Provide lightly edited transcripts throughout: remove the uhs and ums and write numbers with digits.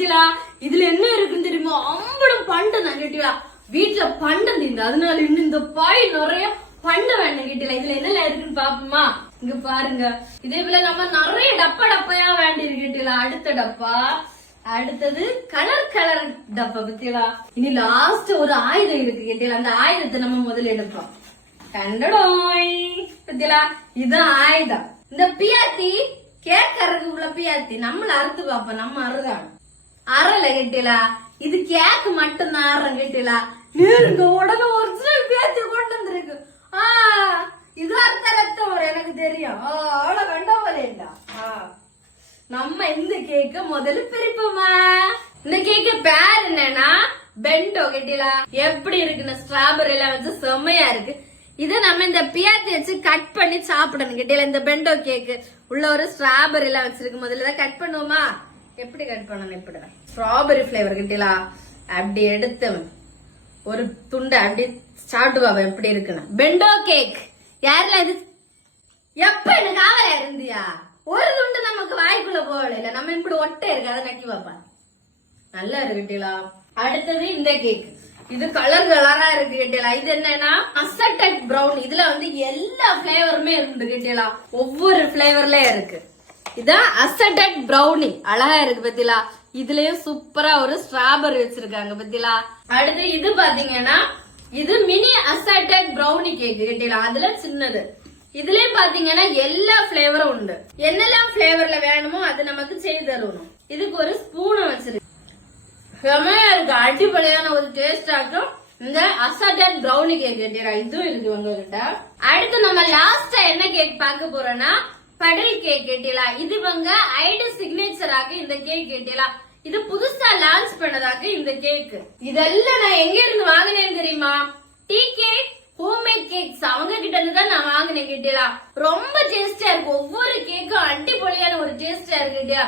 பத்தியா இதுல என்ன இருக்குன்னு தெரியுமா? அம்படும் பண்டம் தான் கேட்டீங்களா? வீட்டுல பண்டம் தீந்து, அதனால இன்னும் இந்த பாய் நிறைய பண்ண வேண்டாம் கேட்டீங்களா? இதுல என்னெல்லாம் இருக்குன்னு பாப்போமா? இங்க பாருங்க. இதே போல நம்ம நிறைய டப்பா டப்பையா வேண்டி இருக்கீங்களா? அடுத்த டப்பா, அடுத்தது கலர் கலர் டப்பா பத்தியா. இனி லாஸ்ட் ஒரு ஆயுதம் இருக்கு கேட்டீங்களா? அந்த ஆயுதத்தை நம்ம முதல்ல எடுப்போம். கண்டடோய் பத்தியா, இதுதான் ஆயுதம். இந்த பியாத்தி கேக்கறதுக்கு உள்ள பியாத்தி நம்மள அறுத்து பாப்போம். நம்ம அறுதான் அறல கேட்டீங்களா? இது கேக்கு மட்டும் தான் அறம் கேட்டீங்களா? நீங்க உடனே ஒரிஜினல் பியாத்தி கொண்டு வந்திருக்கு. இது அர்த்த ரத்தம் ஒரு எனக்கு தெரியும். அவ்வளவு கண்டவளே இல்ல. நம்ம இந்த கேக்க முதல்ல பிரிப்போமா? இந்த கேக்கு பேர் என்னன்னா பெண்டோ கேட்டீங்களா? எப்படி இருக்குன்னு ஸ்ட்ராபெரி எல்லாம் வச்சு செம்மையா இருக்கு. இத நம்ம இந்த பியாத்தி வச்சு கட் பண்ணி சாப்பிடணும் கேட்டீங்களா? இந்த பெண்டோ கேக்கு உள்ள ஒரு ஸ்ட்ராபெரி எல்லாம் வச்சிருக்கு. முதல்ல கட் பண்ணுவோமா? எப்படி கட் பண்ணணும்? இப்படி ஸ்ட்ராபெரி பிளேவர் கேட்டீங்களா? அப்படி எடுத்து ஒரு துண்டை அப்படி சாப்பிட்டு பாப்பா எப்படி இருக்குன்னு. பெண்டோ கேக் யாரெல்லாம் இது எப்ப எனக்கு ஆவலா இருந்தியா? ஒரு துண்டு நமக்கு வாய்க்குள்ள போகல இல்ல, நம்ம இப்படி ஒட்டை இருக்கு, அதை நக்கி பாப்பா. நல்லா இருக்கு கேட்டீங்களா? அடுத்தது இந்த கேக், இது கலர் கலரா இருக்கு கேட்டீங்களா? இது என்னன்னா அசட்டட் பிரவுன். இதுல வந்து எல்லா பிளேவருமே இருக்கு கேட்டீங்களா? ஒவ்வொரு பிளேவர்ல இருக்கு. இதான் அசட்டட் பிரவுனி. அழகா இருக்கு பத்திலா. இதுலயும் சூப்பரா ஒரு ஸ்ட்ராபெரி வச்சிருக்காங்க பத்திலா. அடுத்து இது பாத்தீங்கன்னா இது மினி அசட்டட் பிரவுனி கேக் கேட்டீங்களா? அதுல சின்னது. இதுலயும் பாத்தீங்கன்னா எல்லா பிளேவரும் உண்டு. என்னெல்லாம் பிளேவர்ல வேணுமோ அது நமக்கு செய்து தருவணும். இதுக்கு ஒரு ஸ்பூனை வச்சிருக்கு. இருக்கு, அடிப்படையான ஒரு டேஸ்ட் ஆகும் இந்த அசட்டட் பிரவுனி கேக் கேட்டீங்களா? இதுவும் இருக்கு உங்ககிட்ட. அடுத்து நம்ம லாஸ்டா என்ன கேக் பார்க்க போறோம்னா படல் கேக் கேட்டீங்களா? இது இவங்க ஐடி சிக்னேச்சராக இந்த கேக் கேட்டீங்களா? இது புதுசா லான்ச் பண்ணதாக இந்த கேக். இதெல்லாம் நான் எங்க இருந்து வாங்கினேன்னு தெரியுமா? டீ கேக் ஹோம்மேட் கேக்ஸ் அவங்க கிட்ட இருந்து தான் நான் வாங்கினேன் கேட்டீங்களா? ரொம்ப டேஸ்டியா இருக்கு. ஒவ்வொரு கேக்கும் அடிப்படையான ஒரு டேஸ்டியா இருக்கு கேட்டியா?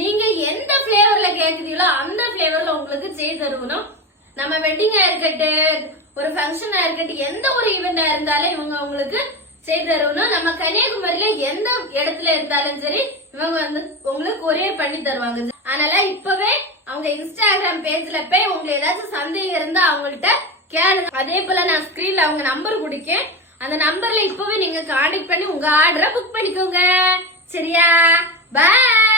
நீங்க எந்த பிளேவர்ல கேக்குறீங்களோ அந்த பிளேவர்ல உங்களுக்கு செய்து தருவணும். நம்ம வெட்டிங்கா இருக்கட்டும், ஒரு ஃபங்க்ஷனா இருக்கட்டும், எந்த ஒரு ஈவெண்டா இருந்தாலும் இவங்க உங்களுக்கு செய்து தருவணும். நம்ம கன்னியாகுமரியில எந்த இடத்துல இருந்தாலும் சரி இவங்க வந்து உங்களுக்கு கொரியர் பண்ணி தருவாங்க. அதனால இப்பவே அவங்க இன்ஸ்டாகிராம் பேஜ்ல போய் உங்களுக்கு ஏதாச்சும் சந்தேகம் இருந்தா அவங்கள்ட்ட கேளுங்க. அதே போல நான் ஸ்கிரீன்ல அவங்க நம்பர் குடிக்கேன். அந்த நம்பர்ல இப்பவே நீங்க கான்டாக்ட் பண்ணி உங்க ஆர்டரை புக் பண்ணிக்கோங்க. சரியா? பாய்.